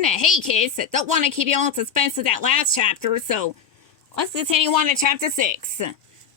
Nah, hey kids, don't want to keep you all in suspense with that last chapter, so let's continue on to chapter 6.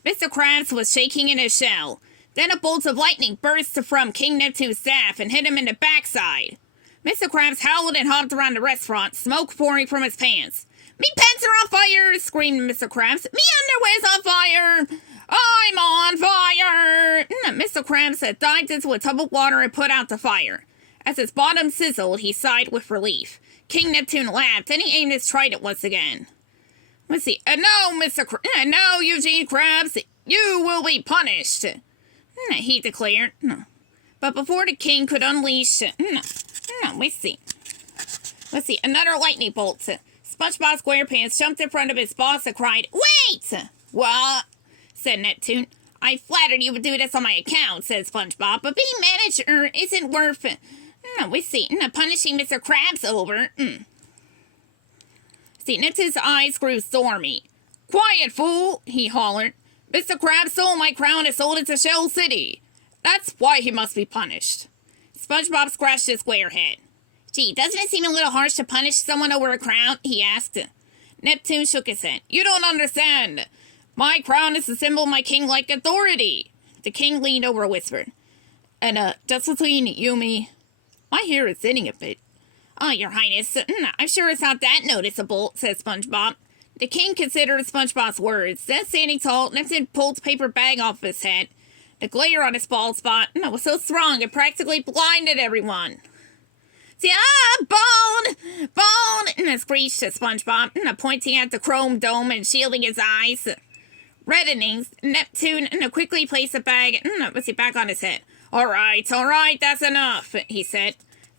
Mr. Krabs was shaking in his shell. Then a bolt of lightning burst from King Neptune's staff and hit him in the backside. Mr. Krabs howled and hopped around the restaurant, smoke pouring from his pants. "Me pants are on fire!" screamed Mr. Krabs. "Me underwear's on fire! I'm on fire!" Mr. Krabs dived into a tub of water and put out the fire. As his bottom sizzled, he sighed with relief. King Neptune laughed, and he aimed his trident once again. Let's see. No, no, Eugene Krabs, you will be punished, he declared. But before the king could unleash... let's see. Another lightning bolt. SpongeBob SquarePants jumped in front of his boss and cried, "Wait!" "What?" said Neptune. "I flattered you would do this on my account," said SpongeBob, "but being manager isn't worth... punishing Mr. Krabs over. See, Neptune's eyes grew stormy. "Quiet, fool," he hollered. "Mr. Krabs stole my crown and sold it to Shell City. That's why he must be punished." SpongeBob scratched his square head. "Gee, doesn't it seem a little harsh to punish someone over a crown?" he asked. Neptune shook his head. "You don't understand. My crown is the symbol of my king-like authority." The king leaned over and whispered. "And, just between you and me, my hair is thinning a bit." "Oh, your highness, I'm sure it's not that noticeable," said SpongeBob. The king considered SpongeBob's words. Then, standing tall, Neptune pulled the paper bag off his head. The glare on his bald spot was so strong it practically blinded everyone. "See, bone!" screeched SpongeBob, pointing at the chrome dome and shielding his eyes. Reddening, Neptune quickly placed the bag back on his head. All right, that's enough," he said.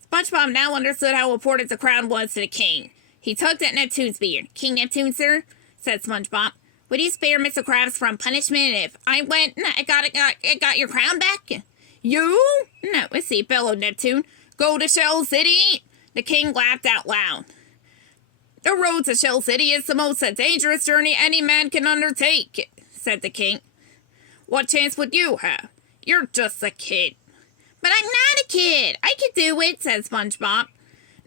SpongeBob now understood how important the crown was to the king. He tugged at Neptune's beard. "King Neptune, sir," said SpongeBob, "would you spare Mr. Krabs from punishment if I went and got your crown back?" "You?" bellowed Neptune. "Go to Shell City?" The king laughed out loud. "The road to Shell City is the most dangerous journey any man can undertake," said the king. "What chance would you have? You're just a kid." "But I'm not a kid. I can do it," said SpongeBob.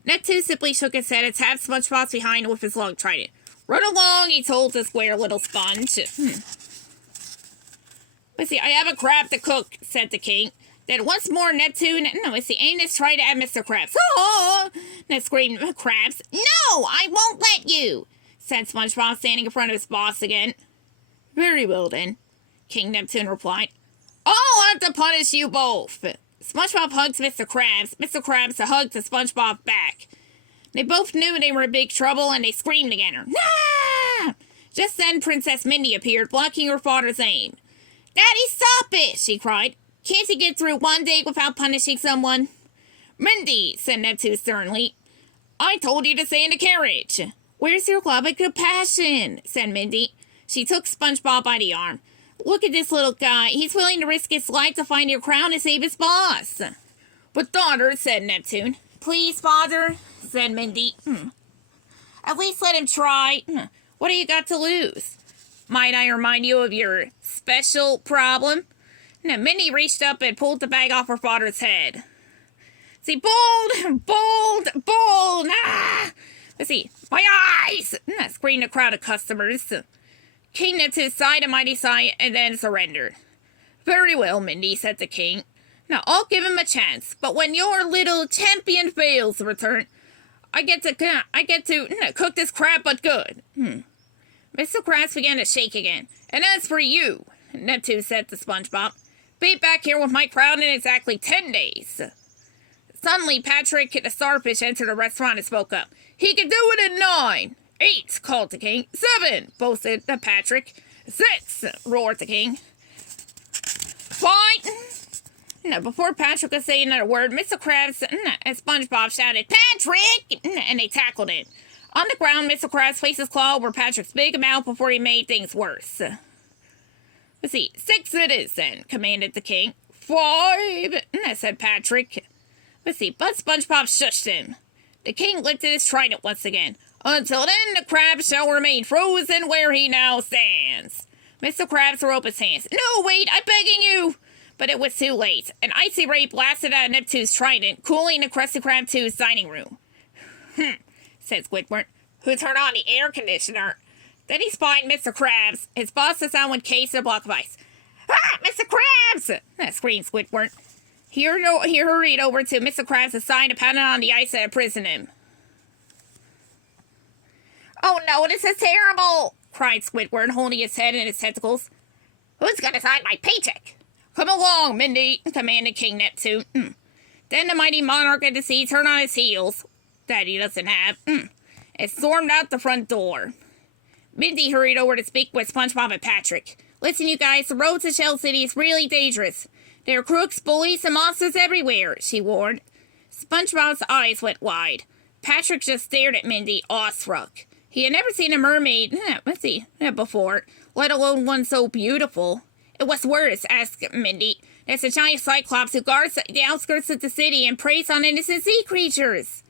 Neptune simply shook his head and tapped SpongeBob's behind with his long trident. "Run along," he told the square little sponge. "I have a crab to cook," said the king. Then once more Neptune, aimed his trident at Mr. Krabs. "Oh!" screamed Krabs. "No, I won't let you," said SpongeBob, standing in front of his boss again. "Very well, then," King Neptune replied. "I'll have to punish you both." SpongeBob hugged Mr. Krabs. Mr. Krabs hugged SpongeBob back. They both knew they were in big trouble, and they screamed together. "Nah!" Just then, Princess Mindy appeared, blocking her father's aim. "Daddy, stop it!" she cried. "Can't he get through one day without punishing someone?" "Mindy," said Neptune sternly, "I told you to stay in the carriage." "Where's your love and compassion?" said Mindy. She took SpongeBob by the arm. "Look at this little guy. He's willing to risk his life to find your crown and save his boss." "But daughter," said Neptune. "Please, father," said Mindy. "At least let him try. What do you got to lose? Might I remind you of your special problem?" Mindy reached up and pulled the bag off her father's head. "See, bold! Ah! My eyes!" screamed a crowd of customers. King Neptune sighed a mighty sigh and then surrendered. "Very well, Mindy," said the king. "Now, I'll give him a chance, but when your little champion fails to return, I get to cook this crab but good." Mr. Krabs began to shake again. "And as for you," Neptune said to SpongeBob, "be back here with my crown in exactly 10 days. Suddenly, Patrick the starfish entered the restaurant and spoke up. "He can do it in 9. 8, called the king. 7, boasted Patrick. 6, roared the king. 5... Before Patrick could say another word, Mr. Krabs and SpongeBob shouted, "Patrick!" and they tackled it. On the ground, Mr. Krabs placed his claw over Patrick's big mouth before he made things worse. 6 it is, then, commanded the king. 5, said Patrick. But SpongeBob shushed him. The king lifted his trident once again. "Until then, the crab shall remain frozen where he now stands." Mr. Krabs threw up his hands. "No, wait, I'm begging you!" But it was too late. An icy ray blasted out of Neptune's trident, cooling the Krusty Krab 2's dining room. said Squidward, who turned on the air conditioner. Then he spied Mr. Krabs. His boss sat down with case and a block of ice. Ah, Mr. Krabs! Screamed Squidward. He hurried over to Mr. Krabs' side and pounded on the ice that imprisoned him. Oh no, this is terrible! Cried Squidward, holding his head in his tentacles. Who's gonna sign my paycheck? Come along, Mindy, commanded King Neptune. Then the mighty monarch of the sea turned on his heels, that he doesn't have, and stormed out the front door. Mindy hurried over to speak with SpongeBob and Patrick. Listen, you guys, the road to Shell City is really dangerous. There are crooks, bullies, and monsters everywhere, she warned. SpongeBob's eyes went wide. Patrick just stared at Mindy, awestruck. He had never seen a mermaid, before, let alone one so beautiful. It was worse, asked Mindy. There's a giant cyclops who guards the outskirts of the city and preys on innocent sea creatures.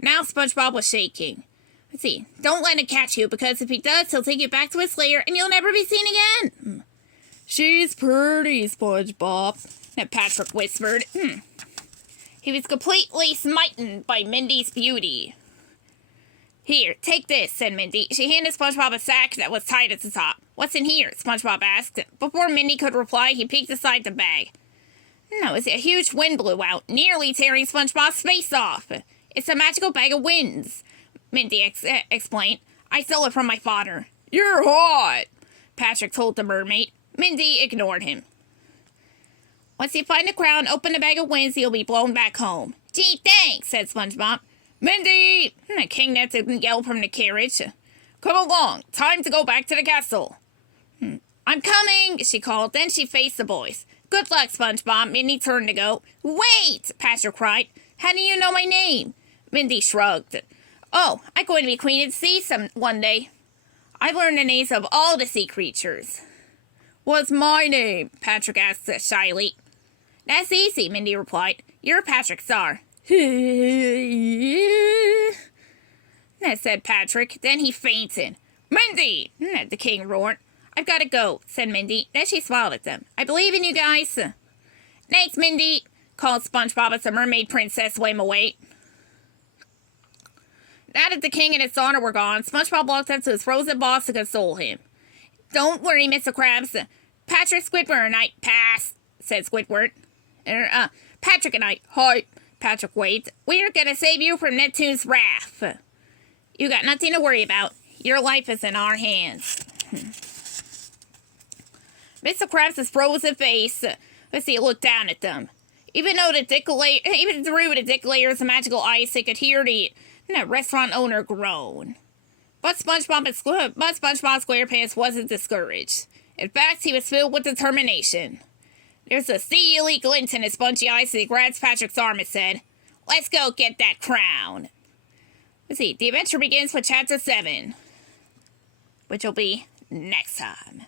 Now SpongeBob was shaking. Don't let him catch you, because if he does, he'll take you back to his lair and you'll never be seen again. She's pretty, SpongeBob, Patrick whispered. He was completely smitten by Mindy's beauty. Here, take this, said Mindy. She handed SpongeBob a sack that was tied at the top. What's in here? SpongeBob asked. Before Mindy could reply, he peeked inside the bag. No, a huge wind blew out, nearly tearing SpongeBob's face off. It's a magical bag of winds, Mindy explained. I stole it from my father. You're hot, Patrick told the mermaid. Mindy ignored him. Once you find the crown, open the bag of winds, you'll be blown back home. Gee, thanks, said SpongeBob. Mindy! King Neptune yelled from the carriage. Come along, time to go back to the castle. I'm coming, she called. Then she faced the boys. Good luck, SpongeBob. Mindy turned to go. Wait, Patrick cried. How do you know my name? Mindy shrugged. Oh, I'm going to be queen of the sea one day. I've learned the names of all the sea creatures. What's my name? Patrick asked shyly. That's easy, Mindy replied. You're Patrick Star. Said Patrick. Then he fainted. Mindy! The king roared. I've got to go, said Mindy. Then she smiled at them. I believe in you guys. Thanks, Mindy, called SpongeBob as the mermaid princess swam away. Now that the king and his daughter were gone, SpongeBob walked up to his frozen boss to console him. Don't worry, Mr. Krabs. Patrick, Squidward, and I pass, said Squidward. Patrick and I, hi. Patrick waved. We're gonna save you from Neptune's wrath. You got nothing to worry about. Your life is in our hands. Mr. Krabs' frozen face. Looked down at them. Even through the thick layers of magical ice, they could hear the restaurant owner groan. But SpongeBob SquarePants wasn't discouraged. In fact, he was filled with determination. There's a steely glint in his spongy eyes as he grabs Patrick's arm and said, Let's go get that crown. The adventure begins with Chapter 7, which will be next time.